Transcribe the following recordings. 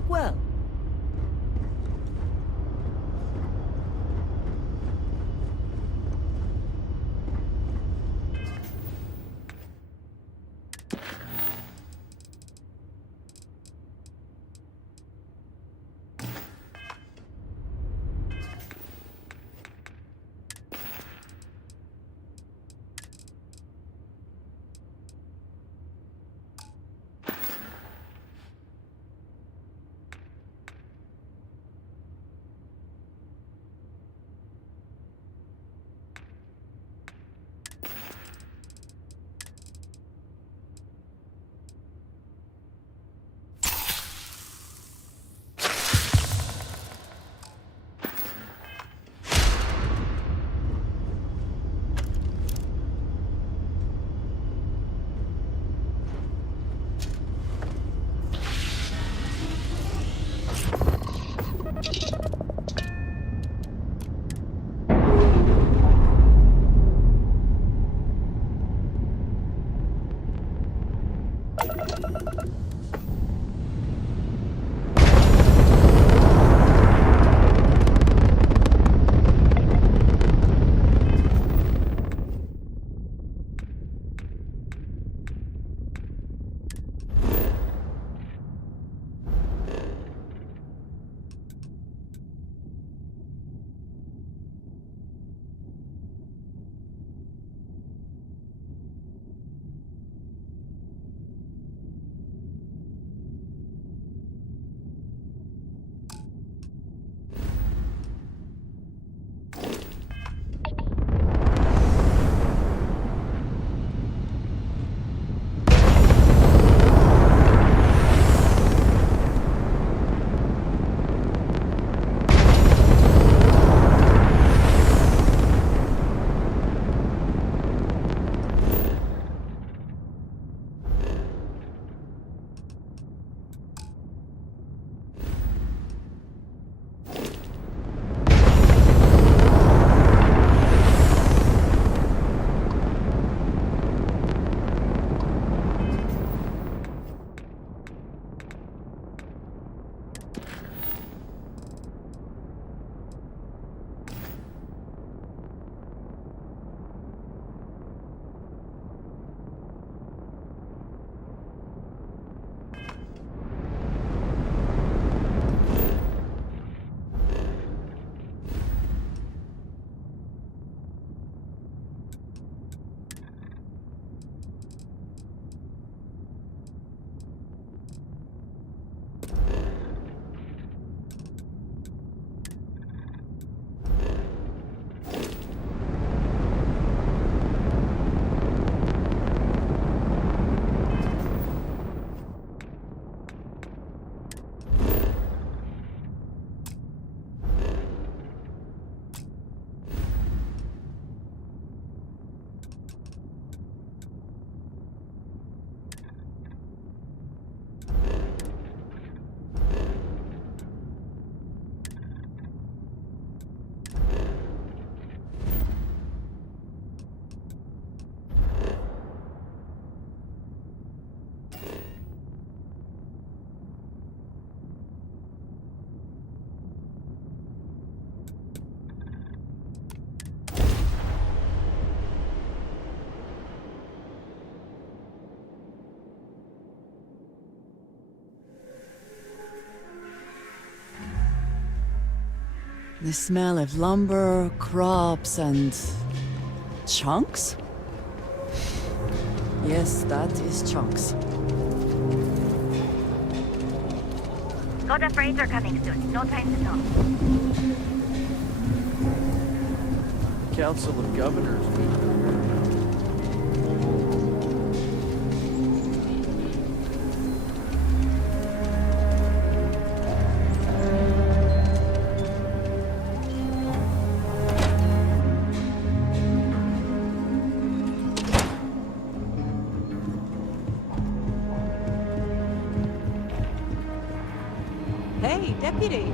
look well. The smell of lumber, crops, and chunks? Yes, that is chunks. Got a freighter coming soon. No time to talk. Council of Governors meeting. Hey, deputy!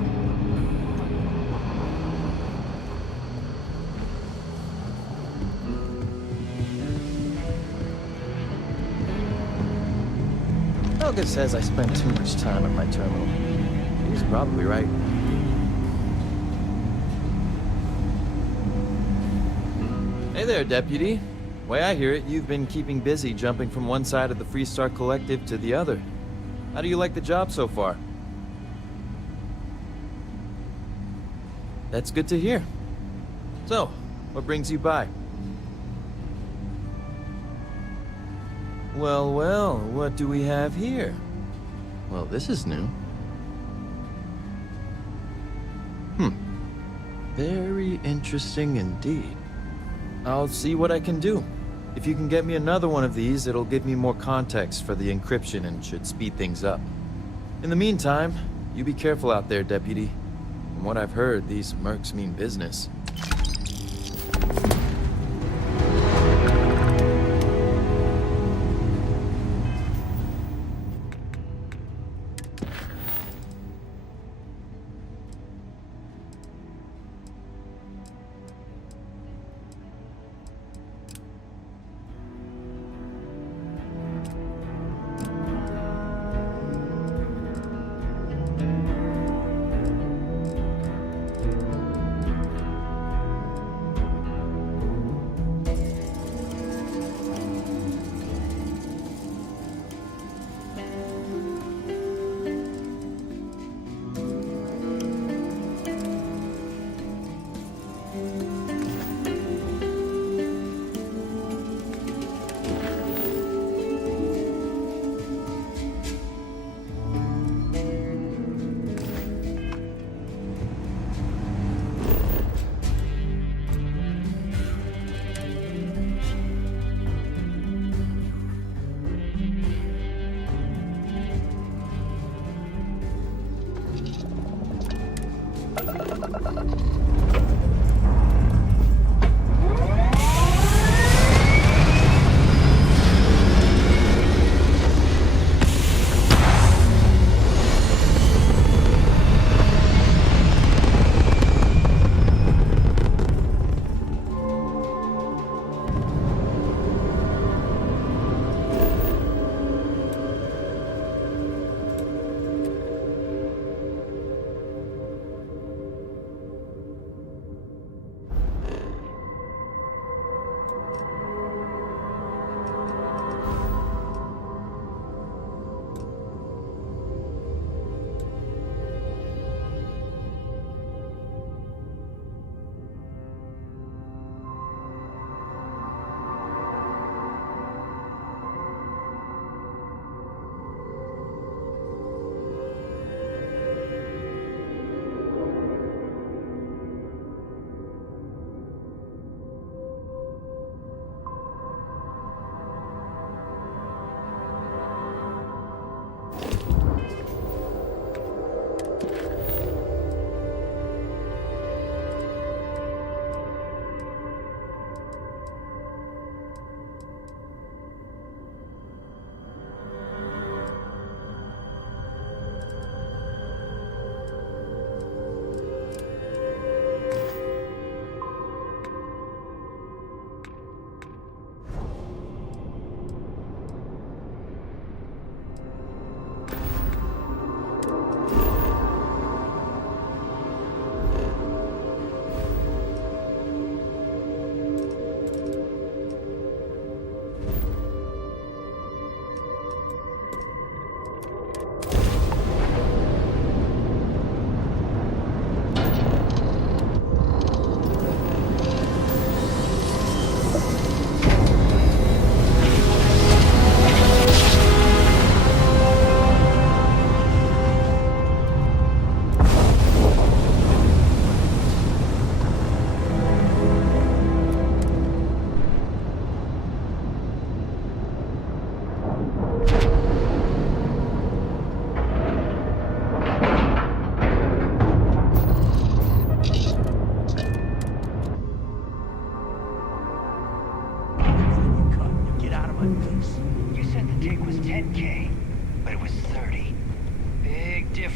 Helga says I spend too much time at my terminal. He's probably right. Hey there, Deputy. Way I hear it, you've been keeping busy jumping from one side of the Freestar Collective to the other. How do you like the job so far? That's good to hear. So, what brings you by? Well, well, what do we have here? Well, this is new. Very interesting indeed. I'll see what I can do. If you can get me another one of these, it'll give me more context for the encryption and should speed things up. In the meantime, you be careful out there, Deputy. From what I've heard, these mercs mean business.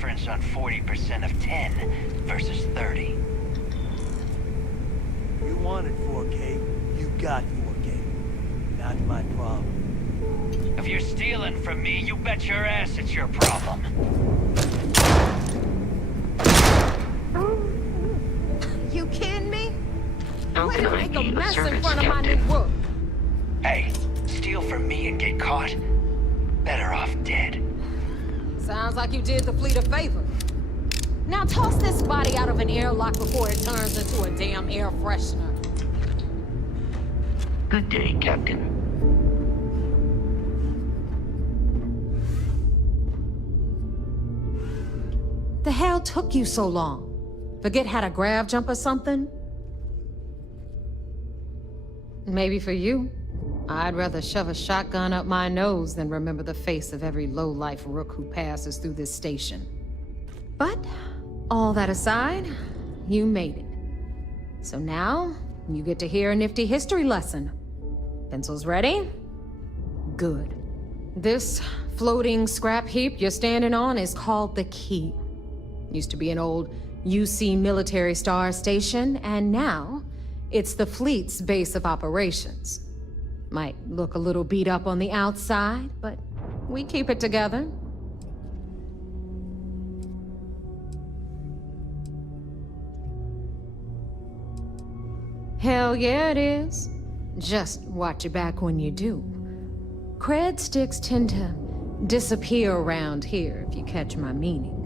difference on 40% of 10 versus 30. You wanted 4K, you got 4K. Not my problem. If you're stealing from me, you bet your ass it's your problem. Don't Way to find make a me a mess in servant's front of my new captain. work. Hey, steal from me and get caught? Better off dead. Sounds like you did the fleet a favor. Now toss this body out of an airlock before it turns into a damn air freshener. Good day, Captain. The hell took you so long? Forget how to grav jump or something? Maybe for you. I'd rather shove a shotgun up my nose than remember the face of every low-life rook who passes through this station. But, all that aside, you made it. So now, you get to hear a nifty history lesson. Pencils ready? Good. This floating scrap heap you're standing on is called the Key. Used to be an old UC military star station, and now it's the fleet's base of operations. Might look a little beat up on the outside, but we keep it together. Hell yeah, it is. Just watch your back when you do. Cred sticks tend to disappear around here, if you catch my meaning.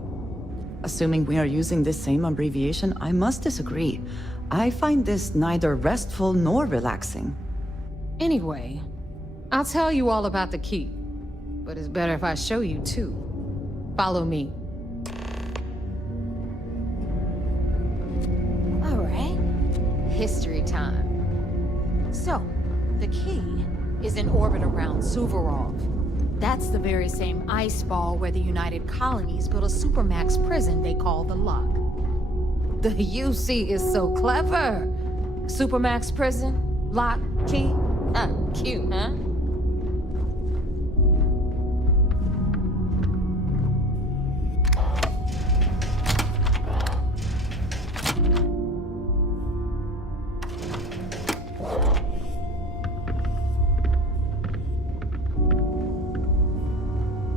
Assuming we are using this same abbreviation, I must disagree. I find this neither restful nor relaxing. Anyway, I'll tell you all about the Key. But it's better if I show you too. Follow me. All right. History time. So, the Key is in orbit around Suvorov. That's the very same ice ball where the United Colonies built a supermax prison they call the Lock. The UC is so clever. Supermax prison, Lock, Key. Cute, huh?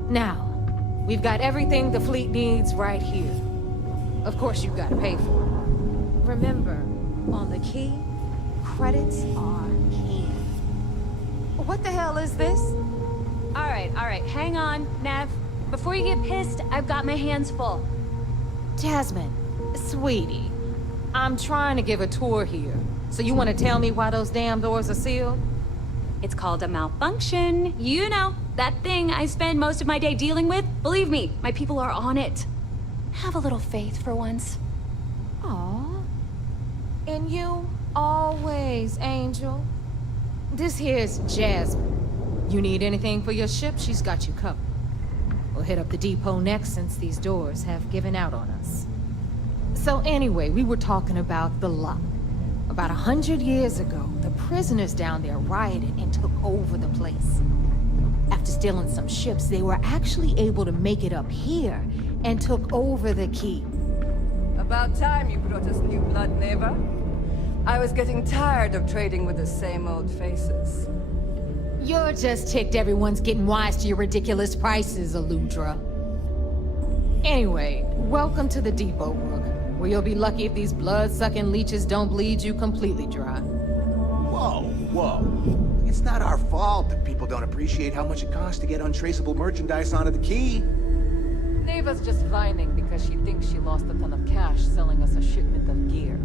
Now, we've got everything the fleet needs right here. Of course, you've got to pay for it. Remember, on the Key, credits are king. What the hell is this? All right, hang on, Nev. Before you get pissed, I've got my hands full. Jasmine, sweetie, I'm trying to give a tour here. So you want to tell me why those damn doors are sealed? It's called a malfunction. You know, that thing I spend most of my day dealing with. Believe me, my people are on it. Have a little faith for once. Aw. And you, always, Angel. This here's Jasmine. You need anything for your ship, she's got you covered. We'll hit up the depot next since these doors have given out on us. So anyway, we were talking about the Lock. About 100 years ago, the prisoners down there rioted and took over the place. After stealing some ships, they were actually able to make it up here and took over the Key. About time you brought us new blood, neighbor. I was getting tired of trading with the same old faces. You're just ticked everyone's getting wise to your ridiculous prices, Aludra. Anyway, welcome to the depot, Rook, where you'll be lucky if these blood-sucking leeches don't bleed you completely dry. Whoa. It's not our fault that people don't appreciate how much it costs to get untraceable merchandise onto the Key. Neva's just whining because she thinks she lost a ton of cash selling us a shipment of gear.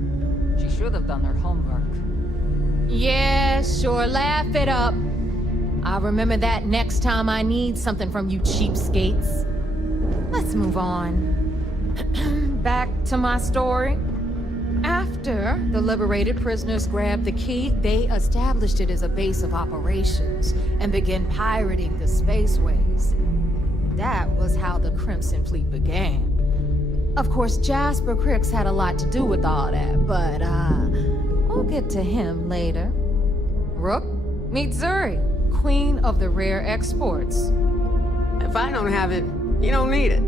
She should have done her homework. Yeah, sure, laugh it up. I'll remember that next time I need something from you cheapskates. Let's move on. Back to my story. After the liberated prisoners grabbed the Key, they established it as a base of operations and began pirating the spaceways. That was how the Crimson Fleet began. Of course, Jasper Cricks had a lot to do with all that, but, we'll get to him later. Rook, meet Zuri, Queen of the Rare Exports. If I don't have it, you don't need it.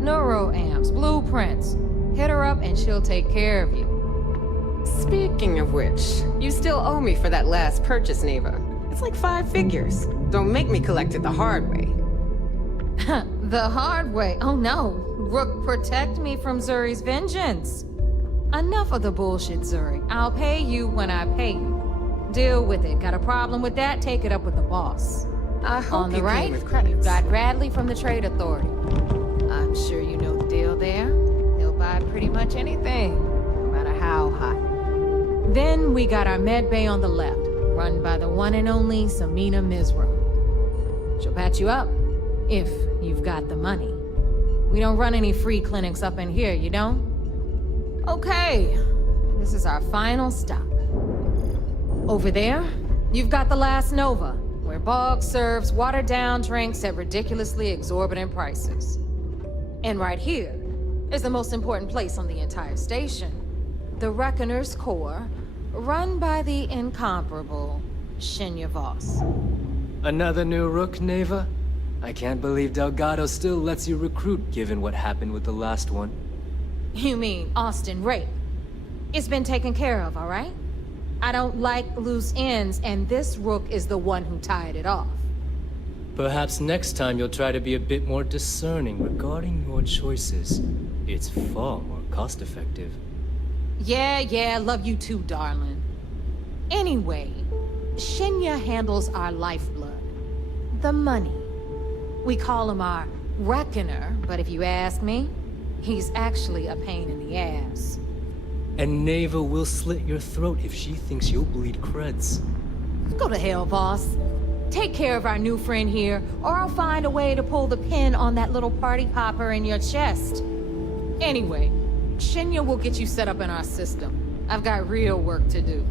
Neuroamps, blueprints. Hit her up and she'll take care of you. Speaking of which, you still owe me for that last purchase, Neva. It's like 5 figures. Don't make me collect it the hard way. The hard way? Oh no. Rook, protect me from Zuri's vengeance. Enough of the bullshit, Zurich. I'll pay you when I pay you. Deal with it. Got a problem with that? Take it up with the boss. I hope On the you right, came with you've credits. got Bradley from the Trade Authority. I'm sure you know the deal there. He'll buy pretty much anything, no matter how hot. Then we got our med bay on the left, run by the one and only Samina Mizra. She'll patch you up, if you've got the money. We don't run any free clinics up in here, you don't? Okay, this is our final stop. Over there, you've got the Last Nova, where Bog serves watered-down drinks at ridiculously exorbitant prices. And right here is the most important place on the entire station. The Reckoner's Core, run by the incomparable Shinya Voss. Another new rook, Neva? I can't believe Delgado still lets you recruit, given what happened with the last one. You mean Austin Rape? It's been taken care of, all right? I don't like loose ends, and this rook is the one who tied it off. Perhaps next time you'll try to be a bit more discerning regarding your choices. It's far more cost-effective. Yeah, love you too, darling. Anyway, Shinya handles our lifeblood. The money. We call him our Reckoner, but if you ask me, he's actually a pain in the ass. And Neva will slit your throat if she thinks you'll bleed creds. Go to hell, boss. Take care of our new friend here, or I'll find a way to pull the pin on that little party popper in your chest. Anyway, Shinya will get you set up in our system. I've got real work to do.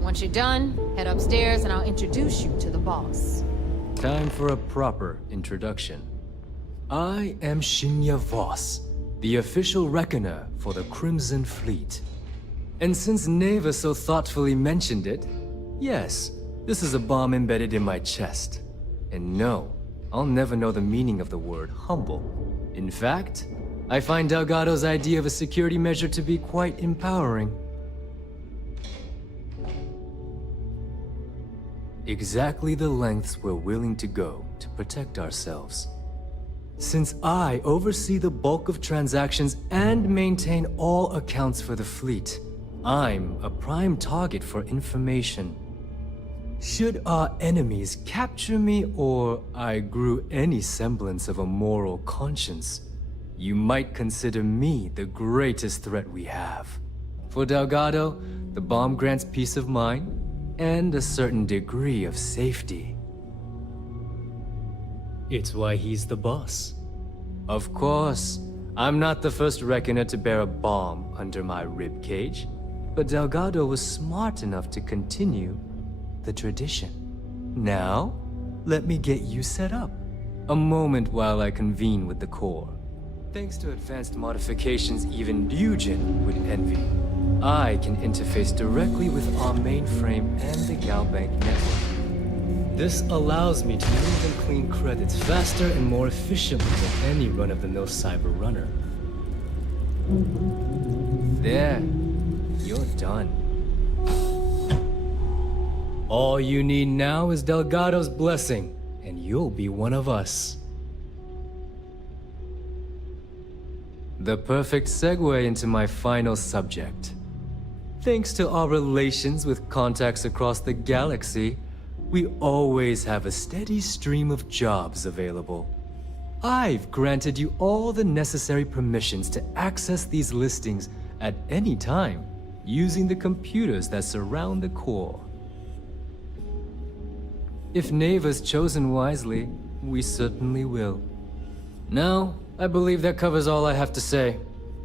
Once you're done, head upstairs and I'll introduce you to the boss. Time for a proper introduction. I am Shinya Voss, the official reckoner for the Crimson Fleet. And since Neva so thoughtfully mentioned it, yes, this is a bomb embedded in my chest. And no, I'll never know the meaning of the word humble. In fact, I find Delgado's idea of a security measure to be quite empowering. Exactly the lengths we're willing to go to protect ourselves. Since I oversee the bulk of transactions and maintain all accounts for the fleet, I'm a prime target for information. Should our enemies capture me or I grew any semblance of a moral conscience, you might consider me the greatest threat we have. For Delgado, the bomb grants peace of mind and a certain degree of safety. It's why he's the boss. Of course, I'm not the first reckoner to bear a bomb under my ribcage, but Delgado was smart enough to continue the tradition. Now, let me get you set up. A moment while I convene with the core. Thanks to advanced modifications even Dujin would envy, I can interface directly with our mainframe and the Galbank network. This allows me to move and clean credits faster and more efficiently than any run-of-the-mill cyber runner. There, you're done. All you need now is Delgado's blessing, and you'll be one of us. The perfect segue into my final subject. Thanks to our relations with contacts across the galaxy, we always have a steady stream of jobs available. I've granted you all the necessary permissions to access these listings at any time, using the computers that surround the core. If Neva's chosen wisely, we certainly will. Now, I believe that covers all I have to say,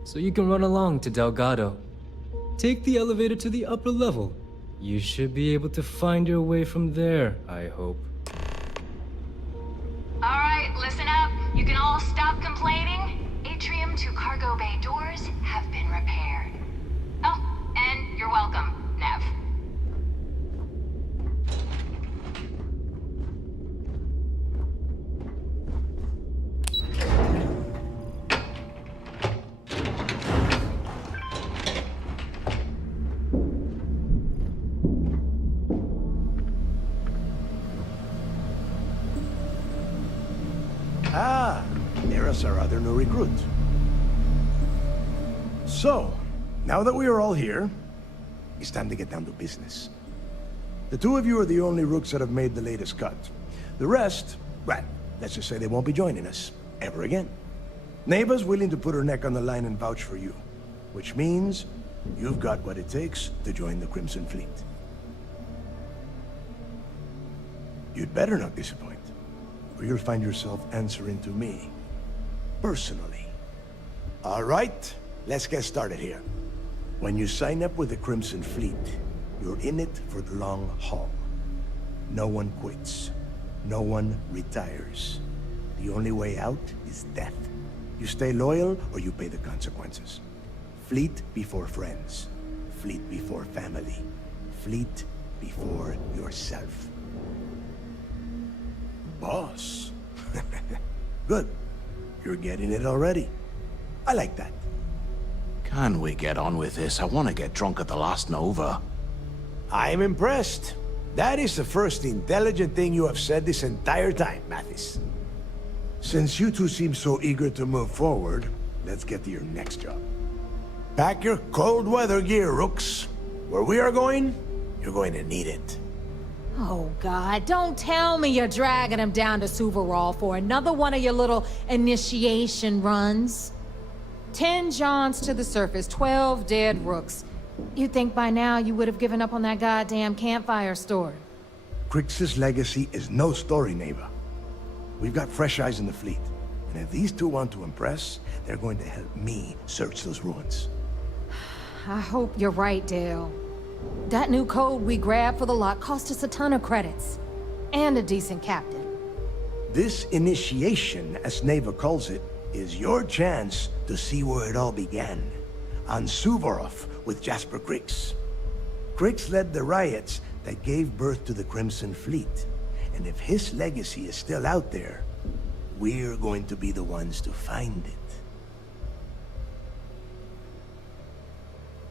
so you can run along to Delgado. Take the elevator to the upper level. You should be able to find your way from there, I hope. Alright, listen up. You can all stop complaining. Atrium to cargo bay doors have been repaired. Oh, and you're welcome, Nev. Ah, there's our other new recruit. So, Now that we are all here, it's time to get down to business. The two of you are the only rooks that have made the latest cut. The rest, well, let's just say they won't be joining us ever again. Neva's willing to put her neck on the line and vouch for you, which means you've got what it takes to join the Crimson Fleet. You'd better not disappoint, or you'll find yourself answering to me, personally. All right, let's get started here. When you sign up with the Crimson Fleet, you're in it for the long haul. No one quits. No one retires. The only way out is death. You stay loyal, or you pay the consequences. Fleet before friends. Fleet before family. Fleet before yourself. Boss. Good. You're getting it already. I like that. Can we get on with this? I want to get drunk at the last Nova. I'm impressed. That is the first intelligent thing you have said this entire time, Mathis. Since you two seem so eager to move forward, let's get to your next job. Pack your cold weather gear, Rooks. Where we are going, you're going to need it. Oh, God, don't tell me you're dragging him down to Suvarol for another one of your little initiation runs. 10 Johns to the surface, 12 dead Rooks. You'd think by now you would have given up on that goddamn campfire story. Crix's legacy is no story, Neva. We've got fresh eyes in the fleet. And if these two want to impress, they're going to help me search those ruins. I hope you're right, Dale. That new code we grabbed for the lot cost us a ton of credits. And a decent captain. This initiation, as Neva calls it, is your chance to see where it all began. On Suvorov with Jasper Crix. Crix led the riots that gave birth to the Crimson Fleet. And if his legacy is still out there, we're going to be the ones to find it.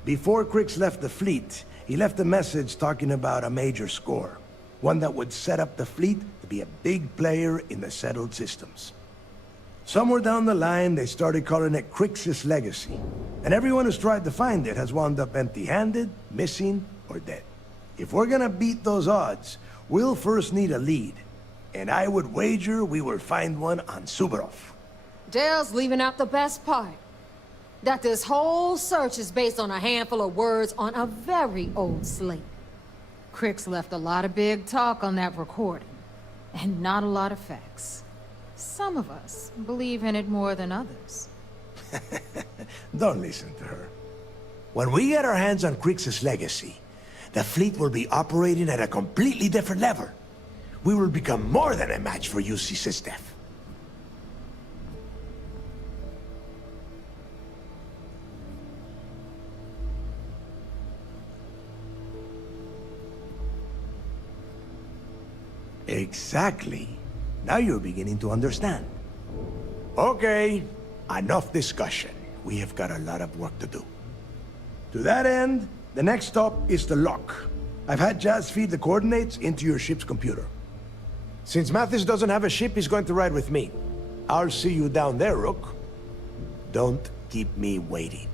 Before Crix left the fleet, he left a message talking about a major score. One that would set up the fleet to be a big player in the settled systems. Somewhere down the line, they started calling it Crix's legacy. And everyone who's tried to find it has wound up empty-handed, missing, or dead. If we're gonna beat those odds, we'll first need a lead. And I would wager we will find one on Suvorov. Dale's leaving out the best part. That this whole search is based on a handful of words on a very old slate. Crix left a lot of big talk on that recording, and not a lot of facts. Some of us believe in it more than others. Don't listen to her. When we get our hands on Crix's legacy, the fleet will be operating at a completely different level. We will become more than a match for UC Systef. Exactly. Now you're beginning to understand. Okay, enough discussion. We have got a lot of work to do. To that end, the next stop is the lock. I've had Jazz feed the coordinates into your ship's computer. Since Mathis doesn't have a ship, he's going to ride with me. I'll see you down there, Rook. Don't keep me waiting.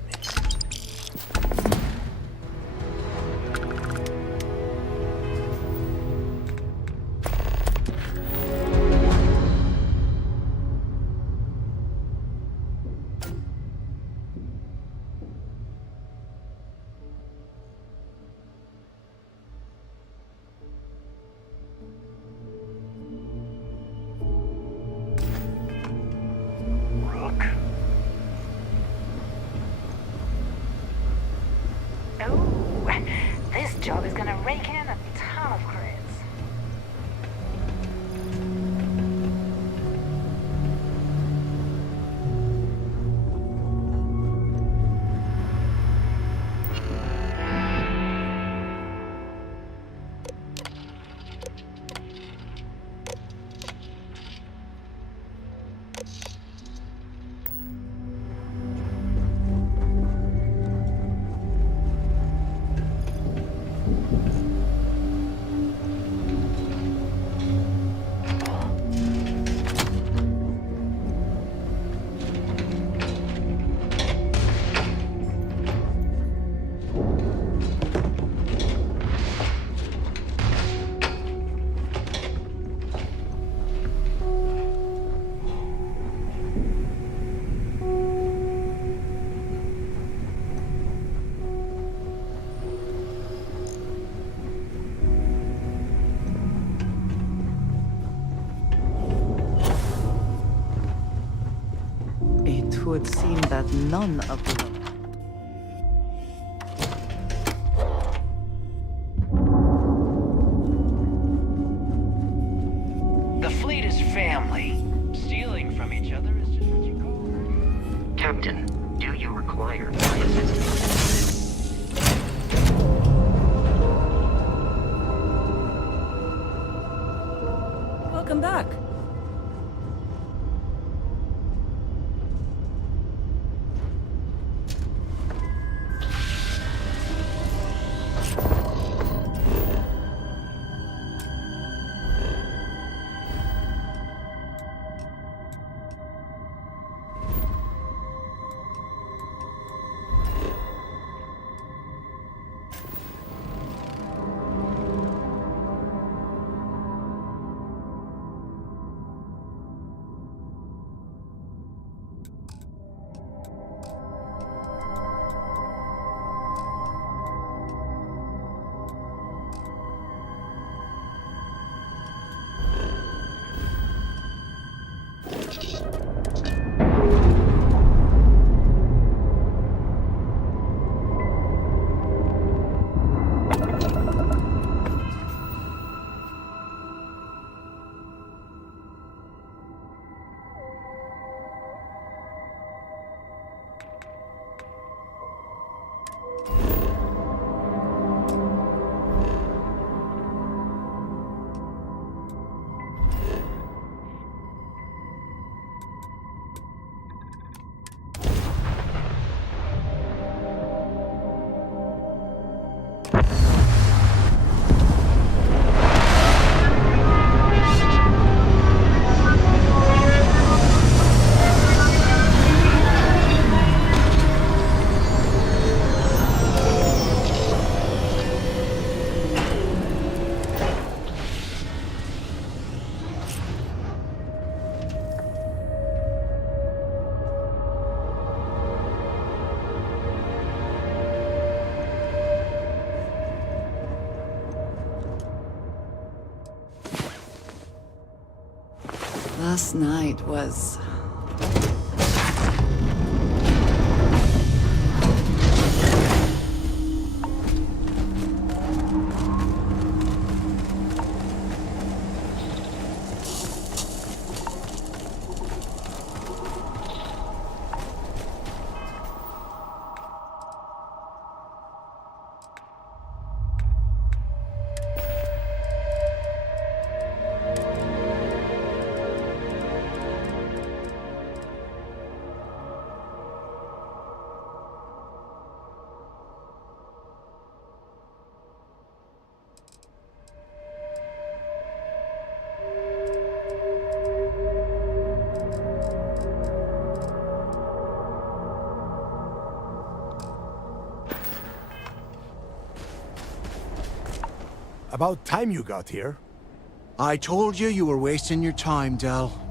This job is gonna rake in a ton of crits. would seem that none of the... The fleet is family. Stealing from each other is just what you call... Captain, do you require my assistance? Welcome back. Last night was... About time you got here. I told you you were wasting your time, Del.